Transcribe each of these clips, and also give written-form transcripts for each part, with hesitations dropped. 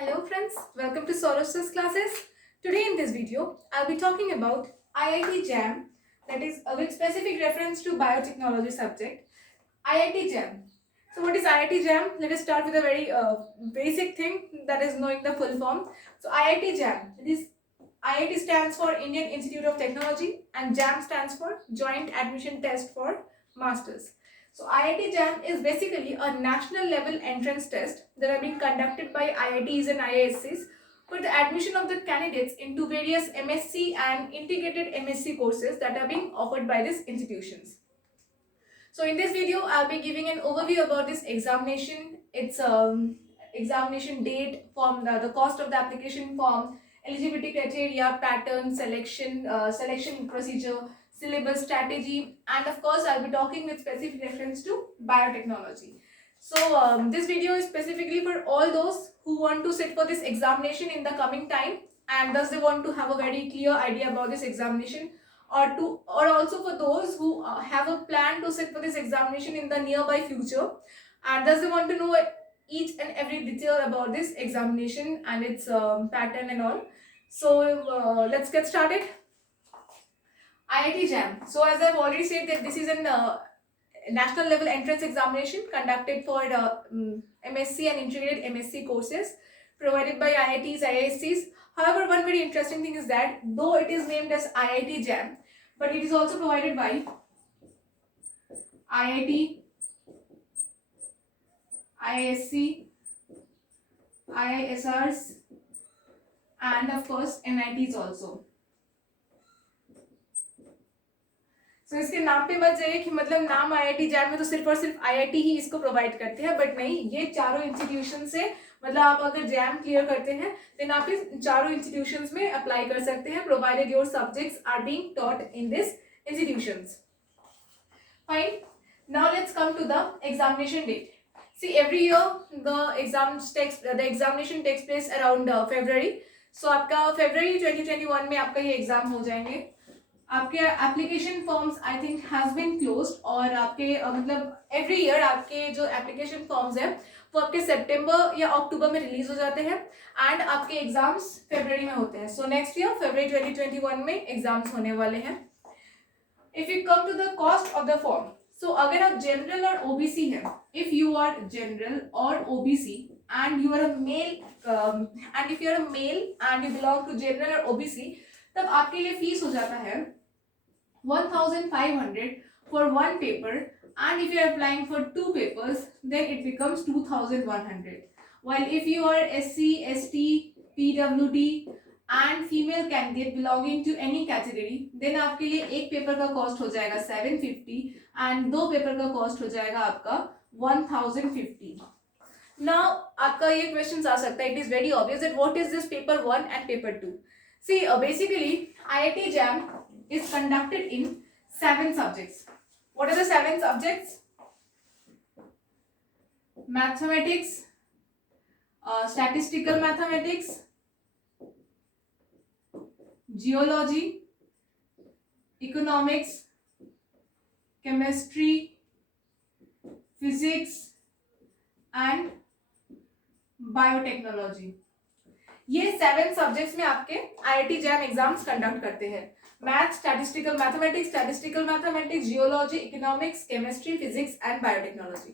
Hello friends, welcome to Soros's classes. Today in this video, I'll be talking about IIT JAM, that is with specific reference to biotechnology subject, IIT JAM. So what is IIT JAM? Let us start with a very basic thing, that is knowing the full form. So IIT JAM, it is IIT stands for Indian Institute of Technology and JAM stands for Joint Admission Test for Masters. So IIT JAM is basically a national level entrance test that are being conducted by IITs and IIScs for the admission of the candidates into various MSc and integrated MSc courses that are being offered by these institutions. So in this video, I'll be giving an overview about this examination, its examination date, form, the cost of the application form, eligibility criteria, pattern, selection procedure, syllabus strategy, and of course, I'll be talking with specific reference to biotechnology. So this video is specifically for all those who want to sit for this examination in the coming time, and thus they want to have a very clear idea about this examination, or also for those who have a plan to sit for this examination in the nearby future, and thus they want to know each and every detail about this examination and its pattern and all. So let's get started. IIT JAM. So as I've already said that this is an national level entrance examination conducted for MSc and integrated MSc courses provided by IITs, IIScs. However, one very interesting thing is that though it is named as IIT JAM, but it is also provided by IIT, IISc, IISRs, and of course NITs also. So इसके नाम पे मत जाइए कि मतलब नाम IIT jam में तो सिर्फ और सिर्फ IIT ही इसको प्रोवाइड करते हैं, बट नहीं, ये चारों इंस्टीट्यूशन से मतलब आप अगर जैम क्लियर करते हैं देन आप इस चारों इंस्टीट्यूशंस में अप्लाई कर सकते हैं provided your subjects are being taught in this institutions. Fine. Now let's come to the examination date. See, every year the examination takes place around February. So आपका February 2021 में आपका ये एग्जाम हो जाएंगे. आपके application forms I think has been closed, और आपके मतलब एवरी ईयर आपके जो एप्लीकेशन फॉर्म्स है वो आपके सितंबर या अक्टूबर में रिलीज हो जाते हैं एंड आपके एग्जाम्स फरवरी में होते हैं. सो नेक्स्ट ईयर फरवरी 2021 में एग्जाम्स होने वाले हैं. If you come to the cost of the form, so अगर आप जनरल और ओबीसी हैं, इफ यू आर जनरल और OBC and you are a male and if you are a male and you belong to general और OBC, तब आपके लिए fees हो जाता है 1,500 for one paper, and if you are applying for two papers then it becomes 2,100. While if you are SC, ST, PWD and female candidate belonging to any category, then आपके लिए एक paper का cost हो जाएगा 750 and दो paper का cost हो जाएगा आपका 1,050. Now आपका ये क्वेश्चन आ सकता है, it is very obvious that what is this paper 1 and paper 2. See, basically IIT JAM is conducted in 7 subjects. What are the 7 subjects? Mathematics, statistical mathematics, geology, economics, chemistry, physics and biotechnology. ये 7 subjects में आपके IIT JAM exams conduct करते हैं. Math, statistical mathematics, geology, economics, chemistry, physics and biotechnology.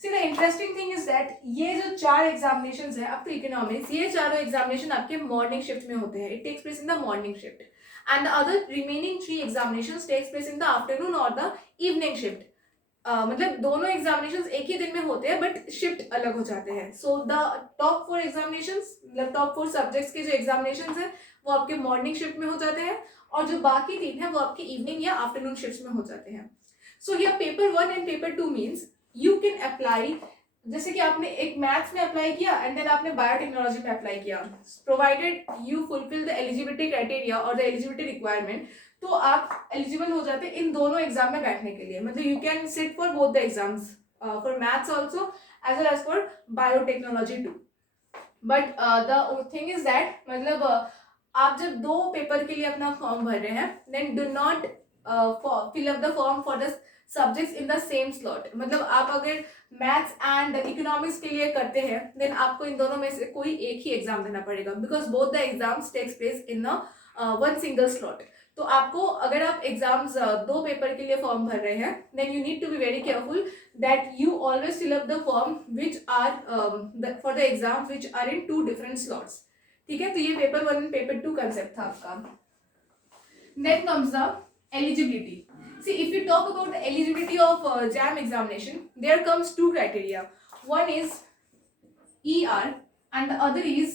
See the interesting thing is that ये जो 4 examinations है up to economics, ये चारों एग्जामिनेशन आपके मॉर्निंग शिफ्ट में होते हैं. It takes place in the morning shift and the other remaining 3 examinations takes place in the afternoon और द इवनिंग शिफ्ट. मतलब दोनों एग्जामिनेशंस एक ही दिन में होते हैं बट शिफ्ट अलग हो जाते हैं. सो द टॉप 4 एग्जामिनेशंस, मतलब टॉप 4 सब्जेक्ट्स के जो एग्जामिनेशंस हैं वो आपके मॉर्निंग शिफ्ट में हो जाते हैं, और जो बाकी 3 हैं वो आपके इवनिंग या आफ्टरनून शिफ्ट में हो जाते हैं. So here paper 1 and paper 2 means you can apply, जैसे कि आपने एक मैथ्स में अप्लाई किया एंड देन आपने बायोटेक्नोलॉजी में अप्लाई किया, provided you fulfil the eligibility criteria और द एलिजिबिलिटी रिक्वायरमेंट, तो आप एलिजिबल हो जाते हैं इन दोनों एग्जाम में बैठने के लिए. मतलब you can sit for both the exams, for maths also as well as for biotechnology too. But the thing is that मतलब आप जब 2 पेपर के लिए अपना फॉर्म भर रहे हैं then do not fill up the form for the subjects in the same slot. मतलब आप अगर मैथ्स एंड इकोनॉमिक्स के लिए करते हैं देन आपको इन दोनों में से कोई एक ही एग्जाम देना पड़ेगा, because both the exams takes place in one single slot. तो आपको अगर आप एग्जाम्स दो पेपर के लिए फॉर्म भर रहे हैं then you need to be very careful that you always fill up the form which are for the exams which are in two different slots. ठीक है, तो ये पेपर 1 एंड पेपर 2 कंसेप्ट था आपका. Then comes the eligibility. See, if you talk about the eligibility of JAM examination, there comes two criteria. One is ER and the other is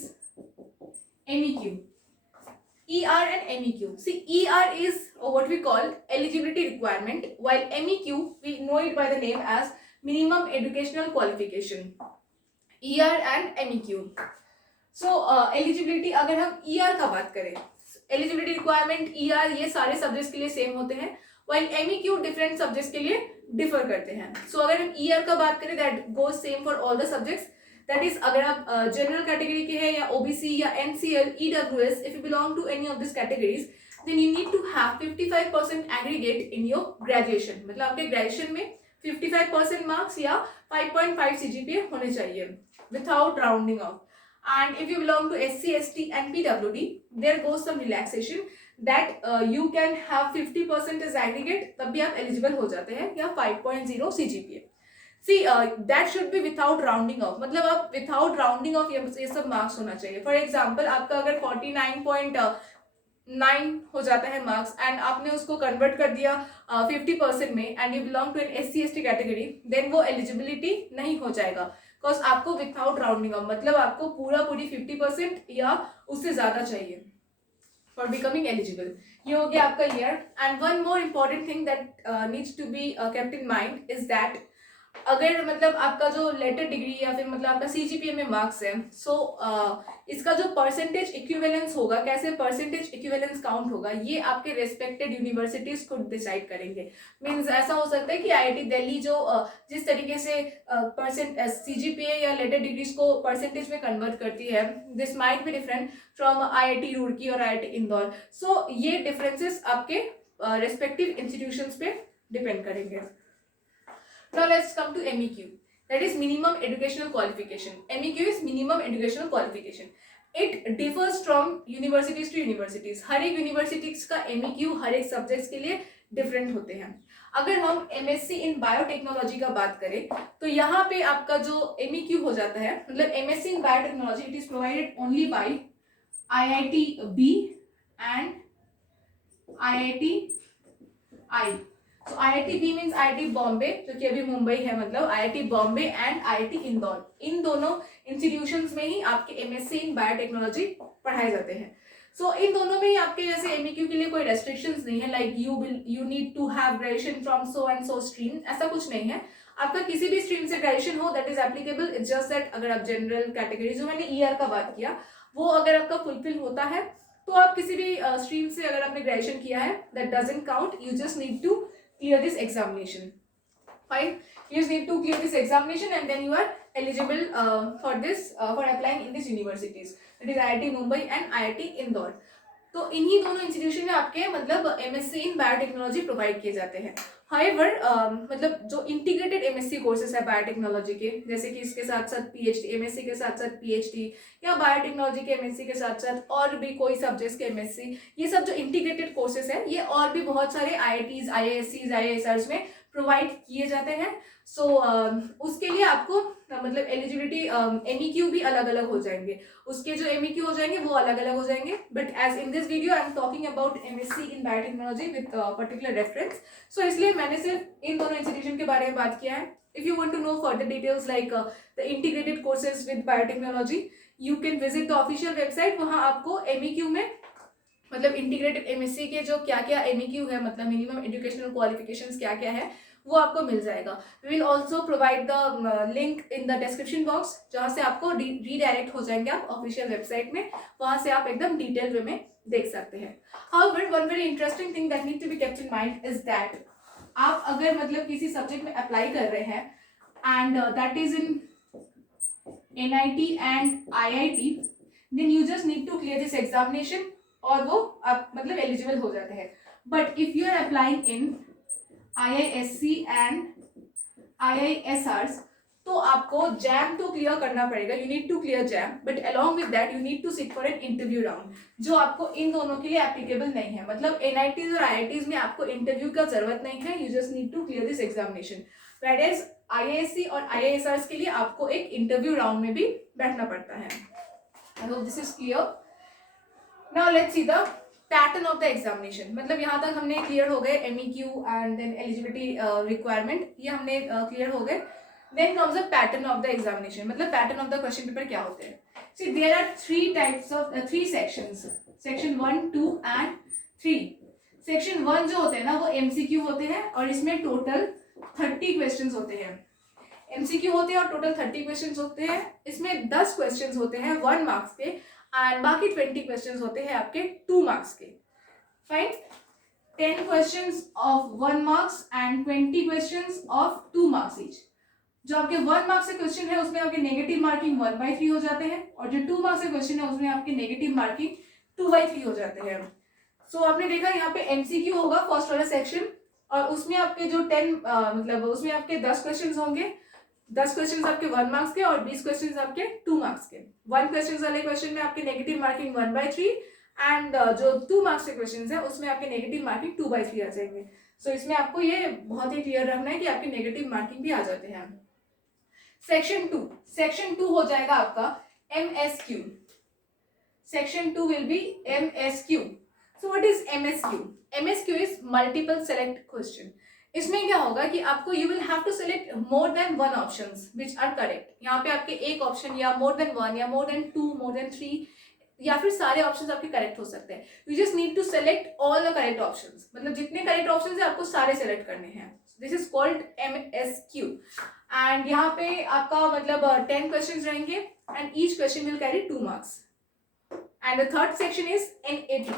MEQ. ER and MEQ. See, ER is what we call eligibility requirement, while MEQ we know it by the name as minimum educational qualification. ER and MEQ. So eligibility अगर हम ER का बात करें, eligibility requirement ER ये सारे subjects के लिए same होते हैं, व्हाइल MEQ डिफरेंट सब्जेक्ट्स के लिए डिफर करते हैं. सो अगर हम ER का बात करें that goes same for all the subjects. That is अगर आप जनरल कैटेगरी के हैं या OBC या NCL, EWS, if you belong to any of this categories then you need to have 55% aggregate in your graduation. मतलब आपके graduation में 55% marks या 5.5 CGPA होने चाहिए without rounding off. And if you belong to SC, ST and PWD, there goes some relaxation that you can have 50% as aggregate, तब भी आप eligible हो जाते हैं, या 5.0 CGPA. See, that should be without rounding off. मतलब आप without rounding off ये सब marks होना चाहिए. For example, आपका अगर 49.9 हो जाता है marks and आपने उसको convert कर दिया 50% में and you belong to an SC, ST category, then वो eligibility नहीं हो जाएगा. बिकॉज आपको विथआउट राउंडिंग ऑफ मतलब आपको पूरी 50% या उससे ज्यादा चाहिए फॉर बिकमिंग एलिजिबल. ये हो गया आपका year. And one more important thing that needs to be kept in mind is that अगर मतलब आपका जो लेटर डिग्री या फिर मतलब आपका CGPA में मार्क्स है, सो इसका जो परसेंटेज इक्विवेलेंस होगा, कैसे परसेंटेज इक्विवेलेंस काउंट होगा, ये आपके रेस्पेक्टेड यूनिवर्सिटीज खुद डिसाइड करेंगे. मीन्स ऐसा हो सकता है कि IIT दिल्ली जो जिस तरीके से CGPA या लेटर डिग्रीज को परसेंटेज में कन्वर्ट करती है, this might be different from IIT Roorkee और IIT इंदौर. सो ये डिफरेंसेस आपके रेस्पेक्टिव इंस्टीट्यूशंस पे डिपेंड करेंगे. Now let's come to MEQ. That is minimum educational qualification. MEQ is minimum educational qualification. It differs from universities to universities. हर एक universities का MEQ हर एक subjects के लिए डिफरेंट होते हैं. अगर हम MSc इन बायोटेक्नोलॉजी का बात करें तो यहाँ पे आपका जो MEQ हो जाता है, मतलब MSc in biotechnology it is provided only by IIT-B and IIT-I. तो IIT-B मीन्स IIT बॉम्बे जो कि अभी मुंबई है, मतलब IIT Bombay and IIT Indore. इन दोनों इंस्टीट्यूशंस में ही आपके MSc इन बायोटेक्नोलॉजी पढ़ाए जाते हैं. सो इन दोनों में ही आपके जैसे MEQ के लिए कोई रेस्ट्रिक्शंस नहीं है, like you need to have graduation from so and so stream, ऐसा कुछ नहीं है. आपका किसी भी स्ट्रीम से ग्रेजुएशन हो that is applicable. It's just that अगर आप जनरल कैटेगरी जो मैंने ER का बात किया वो अगर आपका फुलफिल होता है तो आप किसी भी स्ट्रीम से अगर आपने ग्रेजुएशन किया है that doesn't count. You just need to clear this examination. Fine, you just need to clear this examination and then you are eligible for this for applying in these universities, that is IIT Mumbai and IIT Indore. तो इन्हीं दोनों institution में आपके मतलब MSc in biotechnology provide किए जाते हैं. However मतलब जो इंटीग्रेटेड MSc कोर्सेज है बायोटेक्नोलॉजी के, जैसे कि इसके साथ साथ PhD, MSc के साथ साथ PhD या बायोटेक्नोलॉजी के MSc के साथ साथ और भी कोई सब्जेक्ट्स के MSc, ये सब जो इंटीग्रेटेड कोर्सेज है ये और भी बहुत सारे IITs, IIScs, IISRs में प्रोवाइड किए जाते हैं. सो उसके लिए आपको मतलब एलिजिबिलिटी MEQ भी अलग अलग हो जाएंगे, उसके जो MEQ हो जाएंगे वो अलग अलग हो जाएंगे. But as in this video I am talking about MSc in biotechnology with particular reference. So इसलिए मैंने सिर्फ इन दोनों इंस्टीट्यूशन के बारे में बात किया है. If you want to know further details like the integrated courses with biotechnology you can visit the official website. वहाँ आपको MEQ में मतलब इंटीग्रेटेड MSc के जो क्या क्या MEQ है, मतलब मिनिमम एजुकेशनल क्वालिफिकेशंस क्या क्या है, वो आपको मिल जाएगा. We will also provide the link in the description box जहाँ से आपको रीडायरेक्ट हो जाएंगे आप ऑफिशियल वेबसाइट में, वहाँ से आप एकदम डिटेल वे में देख सकते हैं. However one very interesting thing that need to be kept in mind is that आप अगर मतलब किसी सब्जेक्ट में अप्लाई कर रहे हैं and that is in NIT and IIT, then you just need to clear this examination और वो आप मतलब एलिजिबल हो जाते हैं. But if you are applying in IISc and IISRs, तो आपको जैम तो क्लियर करना पड़ेगा, you need to clear JAM, but along with that you need to sit for an interview round, जो आपको इन दोनों के लिए एप्लीकेबल नहीं है। मतलब NITs और IITs में आपको इंटरव्यू का जरूरत नहीं है, you just need to clear this examination. Whereas IISc और IISRs के लिए आपको एक इंटरव्यू राउंड में भी बैठना पड़ता है। I hope this is clear. Now let's see the pattern of the examination. मतलब यहाँ तक हमने क्लियर हो गए MEQ and then eligibility requirement, ये हमने क्लियर हो गए। Then comes the pattern of the examination, मतलब pattern of the question paper क्या होते हैं। See there are three sections, section 1, 2 and 3। Section 1 जो होते हैं ना वो MCQ होते हैं और इसमें टोटल 30 क्वेश्चंस होते हैं। MCQ होते हैं और टोटल 30 क्वेश्चंस होते हैं। इसमें 10 क्वेश्चंस होते हैं 1 मार्क्स के एंड बाकी 20 क्वेश्चंस होते हैं आपके 2 मार्क्स के। Fine, 10 questions of 1 marks and 20 questions of 2 marks each. जो आपके 1 मार्क्स से क्वेश्चन है उसमें आपके नेगेटिव मार्किंग 1/3 हो जाते हैं और जो 2 मार्क्स से क्वेश्चन है उसमें आपके नेगेटिव मार्किंग 2/3 हो जाते हैं। सो आपने देखा यहाँ पे MCQ होगा फर्स्ट वाला सेक्शन, और उसमें आपके जो 10 मतलब उसमें आपके 10 क्वेश्चन होंगे। 10 क्वेश्चन आपके 1 मार्क्स के और 20 क्वेश्चन आपके 2 मार्क्स के। 1 क्वेश्चन वाले क्वेश्चन में आपके नेगेटिव मार्किंग 1/3 एंड जो 2 मार्क्स के क्वेश्चन है उसमें आपके नेगेटिव मार्किंग 2/3 आ जाएंगे। सो इसमें आपको ये बहुत ही क्लियर रखना है कि आपके नेगेटिव मार्किंग भी आ जाते हैं। सेक्शन 2 हो जाएगा आपका MSQ। Section 2 will be MSQ। So what is MSQ? MSQ is multiple select question. इसमें क्या होगा कि आपको you will have to select more than 1 options which are correct. यहाँ पे आपके एक ऑप्शन या मोर देन 1 या मोर देन 2 मोर देन 3 या फिर सारे ऑप्शंस आपके करेक्ट हो सकते हैं। You just need to select all the correct options, मतलब जितने करेक्ट ऑप्शंस है आपको सारे सेलेक्ट करने हैं। This is called MSQ। And यहाँ पे आपका मतलब 10 क्वेश्चन रहेंगे and each question will carry 2 marks. And the third section is NAT।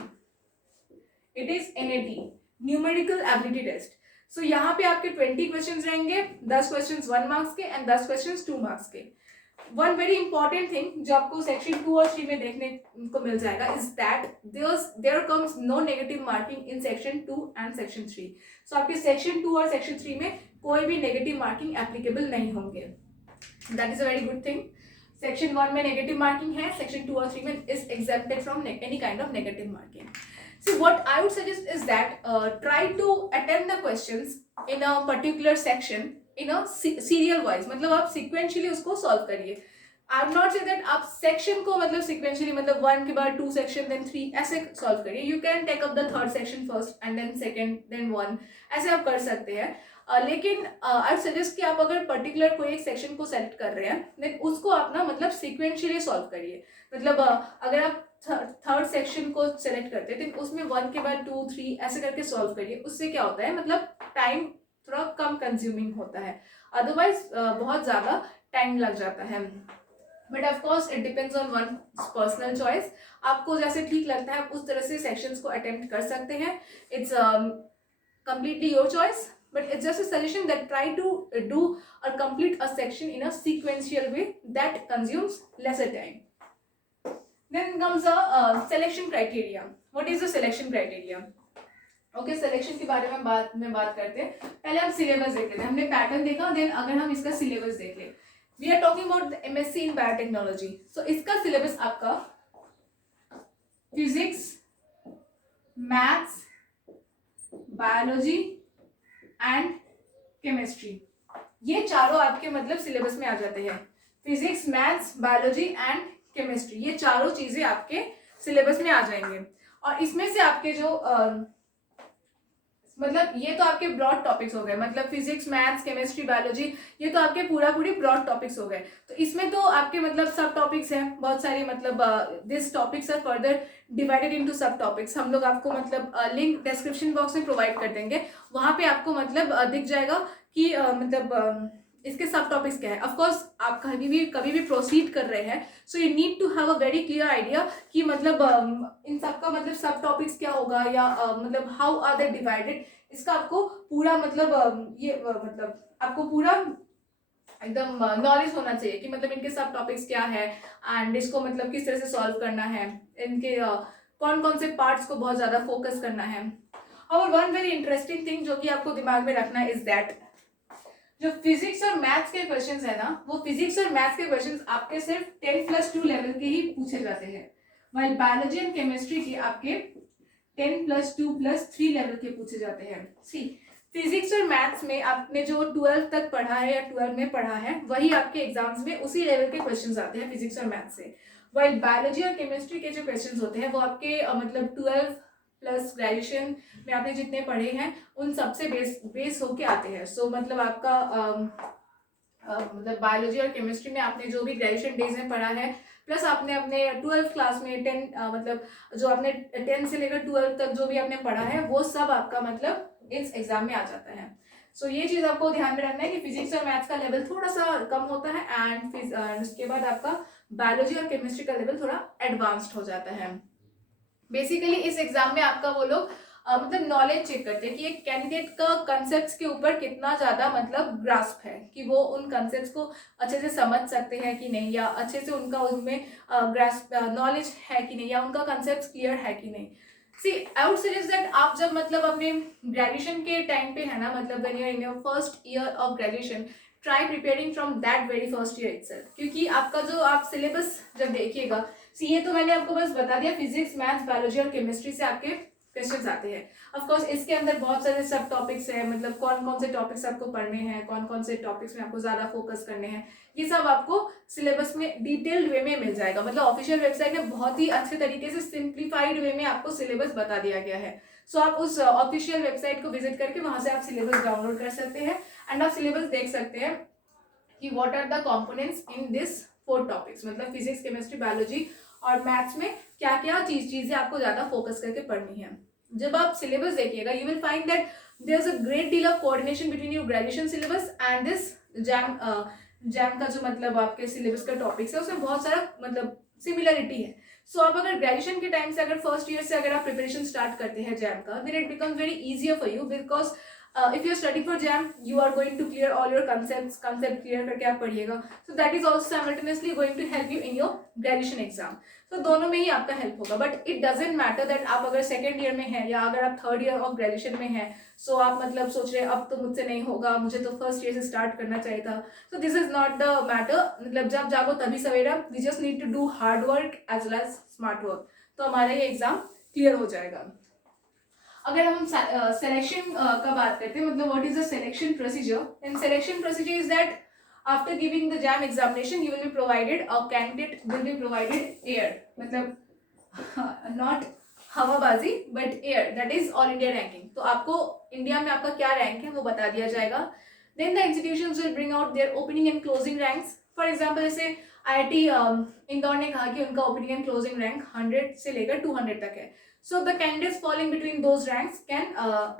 It is NAT, numerical ability test. So यहाँ पे आपके 20 क्वेश्चन रहेंगे, 10 क्वेश्चन 1 मार्क्स के एंड 10 क्वेश्चन 2 मार्क्स के। वन वेरी इंपॉर्टेंट थिंग जो आपको सेक्शन 2 और 3 में देखने को मिल जाएगा is that there comes no negative marking in section 2 and section 3। So आपके सेक्शन 2 और सेक्शन 3 में कोई भी नेगेटिव मार्किंग एप्लीकेबल नहीं होंगे। That is a very good thing. Section 1 में नेगेटिव मार्किंग है, सेक्शन 2 और 3 में is exempted from any kind of negative marking. So what I would suggest is that try to attempt the questions in a particular section in a serial wise, मतलब आप sequentially उसको solve करिए। I am not saying that आप section को मतलब sequentially मतलब 1 के बाद 2 section then 3 ऐसे solve करिए। You can take up the third section first and then second then 1, ऐसे आप कर सकते हैं। लेकिन आई सजेस्ट कि आप अगर पर्टिकुलर कोई एक सेक्शन को सेलेक्ट कर रहे हैं देन उसको आप ना मतलब सीक्वेंशियली सॉल्व करिए। मतलब अगर आप थर्ड सेक्शन को सेलेक्ट करते हैं तो उसमें 1 के बाद 2 3 ऐसे करके सॉल्व करिए। उससे क्या होता है मतलब टाइम थोड़ा कम कंज्यूमिंग होता है, अदरवाइज बहुत ज़्यादा टाइम लग जाता है। But of course it depends on one personal choice. आपको जैसे ठीक लगता है आप उस तरह से सेक्शंस को अटेम्प्ट कर सकते हैं। It's completely your choice, but it's just a suggestion that try to do or complete a section in a sequential way that consumes lesser time. Then comes a selection criteria. What is the selection criteria? Okay, selection के बारे में बात करते हैं। पहले हम syllabus देख लेते हैं। हमने पैटर्न देखा, देन अगर हम इसका सिलेबस देख ले, we are talking about MSc in biotechnology. So इसका सिलेबस आपका physics, maths, biology and chemistry, ये चारों आपके मतलब सिलेबस में आ जाते हैं। Physics, maths, biology and chemistry, ये चारों चीजें आपके सिलेबस में आ जाएंगे। और इसमें से आपके जो मतलब ये तो आपके ब्रॉड टॉपिक्स हो गए, मतलब फिजिक्स, मैथ्स, केमिस्ट्री, बायोलॉजी, ये तो आपके पूरी ब्रॉड टॉपिक्स हो गए। तो इसमें तो आपके मतलब सब टॉपिक्स हैं बहुत सारे, मतलब this topics are further divided into sub topics. हम लोग आपको मतलब लिंक डिस्क्रिप्शन बॉक्स में प्रोवाइड कर देंगे, वहाँ पे आपको मतलब दिख जाएगा कि मतलब इसके सब टॉपिक्स क्या है। ऑफकोर्स आप कभी भी प्रोसीड कर रहे हैं, so you need to have a very clear idea कि मतलब इन सब का मतलब सब टॉपिक्स क्या होगा या मतलब हाउ आर दे डिवाइडेड। इसका आपको पूरा मतलब ये मतलब आपको पूरा एकदम नॉलेज होना चाहिए कि मतलब इनके सब टॉपिक्स क्या है एंड इसको मतलब किस तरह से सॉल्व करना है, इनके कौन कौन से पार्ट्स को बहुत ज़्यादा फोकस करना है। और वन वेरी इंटरेस्टिंग थिंग जो कि आपको दिमाग में रखना इज दैट जो फिजिक्स और मैथ्स के क्वेश्चंस है ना, वो फिजिक्स और मैथ्स के क्वेश्चंस आपके सिर्फ 10+2 लेवल के ही पूछे जाते हैं, while बायोलॉजी एंड केमिस्ट्री के आपके 10+2+3 लेवल के पूछे जाते हैं। सी फिजिक्स और मैथ्स में आपने जो 12 तक पढ़ा है या 12 में पढ़ा है वही आपके एग्जाम्स में उसी लेवल के क्वेश्चंस आते हैं फिजिक्स और मैथ्स से, while बायोलॉजी और केमिस्ट्री के जो क्वेश्चंस होते हैं वो आपके मतलब 12 प्लस ग्रेजुएशन में आपने जितने पढ़े हैं उन सबसे बेस होके आते हैं। सो मतलब आपका मतलब बायोलॉजी और केमिस्ट्री में आपने जो भी ग्रेजुएशन डेज में पढ़ा है प्लस आपने अपने 12th क्लास में 10 मतलब जो आपने 10 से लेकर 12 तक जो भी आपने पढ़ा है वो सब आपका मतलब इस एग्जाम में आ जाता है। सो ये चीज़ आपको ध्यान में रखना है कि फिजिक्स और मैथ्स का लेवल थोड़ा सा कम होता है एंड उसके बाद आपका बायोलॉजी और केमिस्ट्री का लेवल थोड़ा एडवांस्ड हो जाता है। बेसिकली इस एग्जाम में आपका वो लोग मतलब नॉलेज चेक करते हैं कि एक कैंडिडेट का कंसेप्ट्स के ऊपर कितना ज़्यादा मतलब ग्रास्प है, कि वो उन कंसेप्ट्स को अच्छे से समझ सकते हैं कि नहीं, या अच्छे से उनका उनमें ग्रास्प नॉलेज है कि नहीं, या उनका कंसेप्ट्स क्लियर है कि नहीं। सी आई वुड सजेस्ट दैट आप जब मतलब अपने ग्रेजुएशन के टाइम पे है ना, मतलब when you are in your first year of graduation, try preparing from that very first year itself, क्योंकि आपका जो आप सिलेबस जब देखिएगा, सी ये तो मैंने आपको बस बता दिया फिजिक्स मैथ्स बायोलॉजी और केमिस्ट्री से आपके क्वेश्चंस आते हैं। ऑफ कोर्स इसके अंदर बहुत सारे सब टॉपिक्स हैं, मतलब कौन कौन से टॉपिक्स आपको पढ़ने हैं, कौन कौन से टॉपिक्स में आपको ज़्यादा फोकस करने हैं, ये सब आपको सिलेबस में डिटेल्ड वे में मिल जाएगा। मतलब ऑफिशियल वेबसाइट में बहुत ही अच्छे तरीके से सिंप्लीफाइड वे में आपको सिलेबस बता दिया गया है। सो आप उस ऑफिशियल वेबसाइट को विजिट करके वहाँ से आप सिलेबस डाउनलोड कर सकते हैं एंड आप सिलेबस देख सकते हैं कि what are the components in this 4 topics, मतलब फिजिक्स केमिस्ट्री बायोलॉजी और मैथ्स में क्या क्या चीजें आपको ज्यादा फोकस करके पढ़नी है। जब आप सिलेबस देखिएगा you will find that there is a great deal of coordination between your graduation syllabus and this JAM का जो मतलब आपके सिलेबस का टॉपिक्स है उसमें बहुत सारा मतलब सिमिलरिटी है। सो आप अगर ग्रेजुएशन के टाइम से अगर फर्स्ट ईयर से अगर आप प्रिपरेशन स्टार्ट करते हैं जैम का, then it becomes very easier for you because if you're studying for JAM, you are going to clear all your concept clear करके आप पढ़िएगा, so that is also simultaneously going to help you in your graduation exam. So दोनों में ही आपका help होगा, but it doesn't matter that आप अगर second year में हैं या अगर आप थर्ड ईयर ऑफ ग्रेजुएशन में हैं, so आप मतलब सोच रहे हैं अब तो मुझसे नहीं होगा, मुझे तो फर्स्ट ईयर से स्टार्ट करना चाहिए था। so this is not the matter, मतलब जब जागो तभी सवेरा, we just need to do hard work as well as smart work, तो हमारा ये एग्जाम क्लियर हो जाएगा। अगर हम सिलेक्शन का बात करते हैं, मतलब what is the selection procedure, and selection procedure is that after giving the JAM examination you will be provided a candidate will be provided AIR, मतलब नॉट हवाबाजी but AIR, that is all India ranking. तो आपको India में आपका क्या rank है वो बता दिया जाएगा। Then the institutions will bring out their opening and closing ranks. For example जैसे IIT इंदौर ने कहा कि उनका ओपनिंग एंड क्लोजिंग रैंक 100 से लेकर 200 तक है। So the candidates falling between those ranks can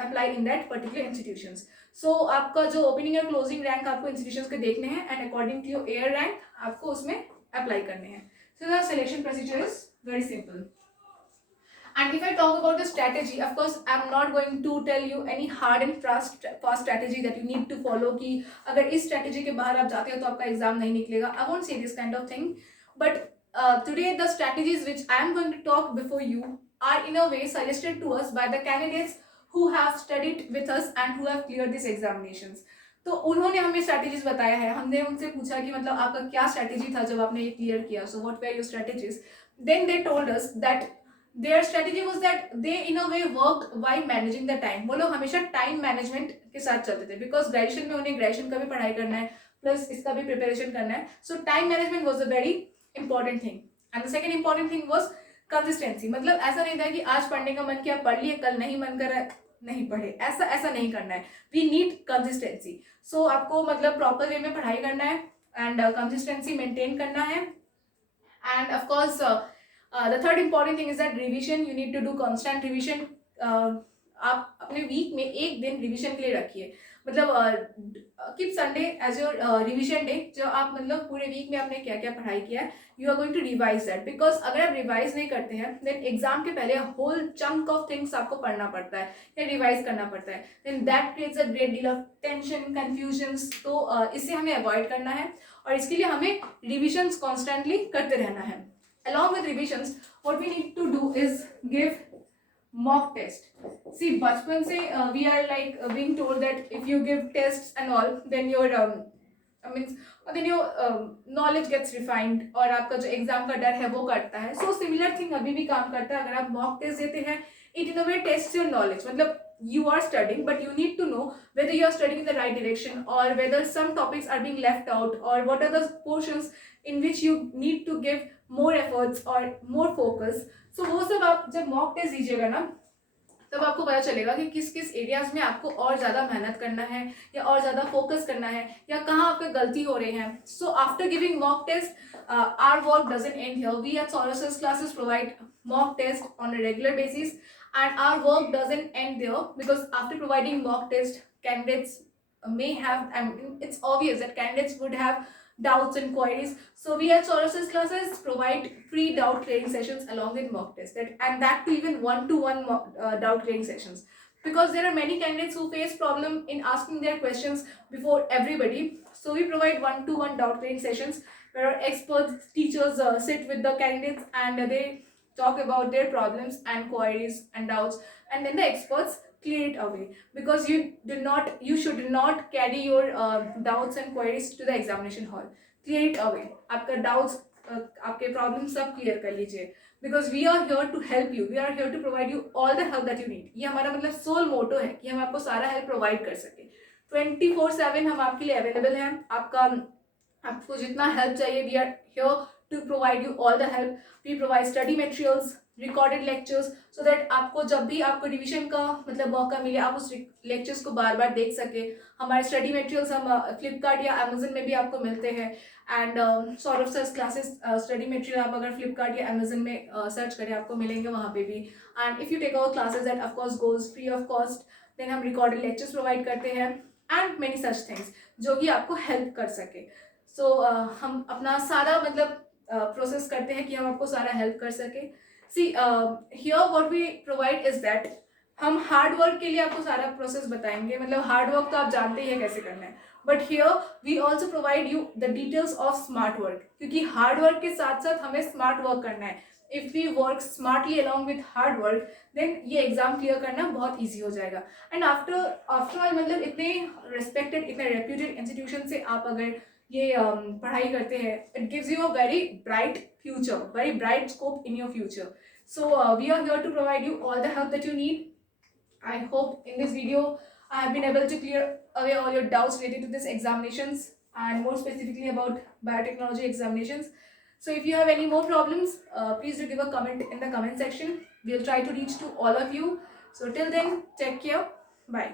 apply in that particular institutions. So आपका जो opening और closing rank आपको institutions के देखने हैं and according to your air rank आपको उसमें apply करने हैं। So the selection procedure is very simple. And if I talk about the strategy, of course I'm not going to tell you any hard and fast strategy that you need to follow कि अगर इस strategy के बाहर आप जाते हो तो आपका exam नहीं निकलेगा। I won't say this kind of thing, but today the strategies which I am going to talk before you are in a way suggested to us by the candidates who have studied with us and who have cleared these examinations. तो उन्होंने हमें strategies बताया है, हमने उनसे पूछा कि मतलब आपका क्या स्ट्रैटेजी था जब आपने ये क्लियर किया, so what were your strategies. Then they told us that their strategy was that they in a way worked while managing the time. वो लोग हमेशा टाइम मैनेजमेंट के साथ चलते थे बिकॉज ग्रेजुएशन में उन्हें ग्रेजुएशन का भी पढ़ाई करना है प्लस इसका भी प्रिपरेशन करना है। सो time management was a very important thing and the second important thing was consistency. मतलब ऐसा नहीं था कि आज पढ़ने का मन किया पढ़ लिए, कल नहीं मन कर रहा है नहीं पढ़े, ऐसा नहीं करना है। We need consistency. सो आपको मतलब प्रॉपर वे में पढ़ाई करना है एंड कंसिस्टेंसी मेंटेन करना है। And of course the third important thing is that revision, you need to do constant revision. आप अपने वीक में एक दिन रिविजन के लिए रखिए, मतलब keep Sunday as your revision day. जो आप मतलब पूरे वीक में आपने क्या क्या पढ़ाई किया है you are going to revise that, because अगर आप रिवाइज नहीं करते हैं देन एग्जाम के पहले होल चंक ऑफ थिंग्स आपको पढ़ना पड़ता है या रिवाइज करना पड़ता है, then that creates a great deal of tension confusions. तो इससे हमें अवॉइड करना है और इसके लिए हमें रिविजन्स कॉन्स्टेंटली करते रहना है। Along with revisions what we need to do is give mock test. See, बचपन से we are like being told that if you give tests and all, then your I mean, then your knowledge gets refined और आपका जो exam का डर है वो कटता है. So similar thing अभी भी काम करता है. अगर आप mock test देते हैं, it in a way tests your knowledge. मतलब you are studying, but you need to know whether you are studying in the right direction or whether some topics are being left out or what are the portions in which you need to give more efforts or more focus. So वो सब आप जब mock test दीजिएगा ना, तब आपको पता चलेगा कि किस किस एरियाज में आपको और ज़्यादा मेहनत करना है या और ज़्यादा फोकस करना है या कहाँ आपके गलती हो रही है. So after giving mock test our work doesn't end here. We at Solaris classes provide mock test on a regular basis, and our work doesn't end there, because after providing mock test, candidates may have, I mean, it's obvious that candidates would have doubts and queries. So we at Solaris classes provide free doubt clearing sessions along with mock test, and that too even one-to-one doubt clearing sessions, because there are many candidates who face problem in asking their questions before everybody. So we provide one-to-one doubt clearing sessions where our experts teachers sit with the candidates and they talk about their problems and queries and doubts, and then the experts clear it away, because you should not carry your doubts and queries to the examination hall. Clear it away. आपका doubts आपके problems सब clear कर लीजिए, because we are here to help you. We are here to provide you all the help that you need. ये हमारा मतलब sole motto है कि हम आपको सारा help provide कर सके. 24/7 हम आपके लिए available हैं. आपको जितना help चाहिए, we are here to provide you all the help. We provide study materials, recorded lectures, so that आपको जब भी आपको रिवीजन का मतलब मौका मिले आप उस लेक्चर्स को बार बार देख सके. हमारे स्टडी मटेरियल्स हम फ्लिपकार्ट या अमेजन में भी आपको मिलते हैं. And Solaris classes study material आप अगर फ्लिपकार्ट या अमेजन में सर्च करें आपको मिलेंगे वहाँ पे भी. And if you take our classes that of course goes free of cost, then हम रिकॉर्डेड लेक्चर्स प्रोवाइड करते हैं एंड मेनी सच थिंग्स जो कि आपको हेल्प कर सके. सो हम अपना सारा मतलब प्रोसेस करते हैं कि हम आपको सारा हेल्प कर सके. See, here what we provide is that हम हार्ड वर्क के लिए आपको सारा प्रोसेस बताएंगे. मतलब हार्ड वर्क तो आप जानते ही है कैसे करना है, but here we also provide you the details of smart work, क्योंकि हार्ड वर्क के साथ साथ हमें स्मार्ट वर्क करना है. If we work smartly along with hard work, then ये एग्जाम क्लियर करना बहुत ईजी हो जाएगा. एंड आफ्टर ऑल मतलब इतने रिस्पेक्टेड इतने रेप्यूटेड इंस्टीट्यूशन से आप अगर ये पढ़ाई करते हैं, it gives you a very bright future, very bright scope in your future. So we are here to provide you all the help that you need. I hope in this video I have been able to clear away all your doubts related to this examinations and more specifically about biotechnology examinations. So if you have any more problems, please do give a comment in the comment section. We'll try to reach to all of you. So till then, take care. Bye.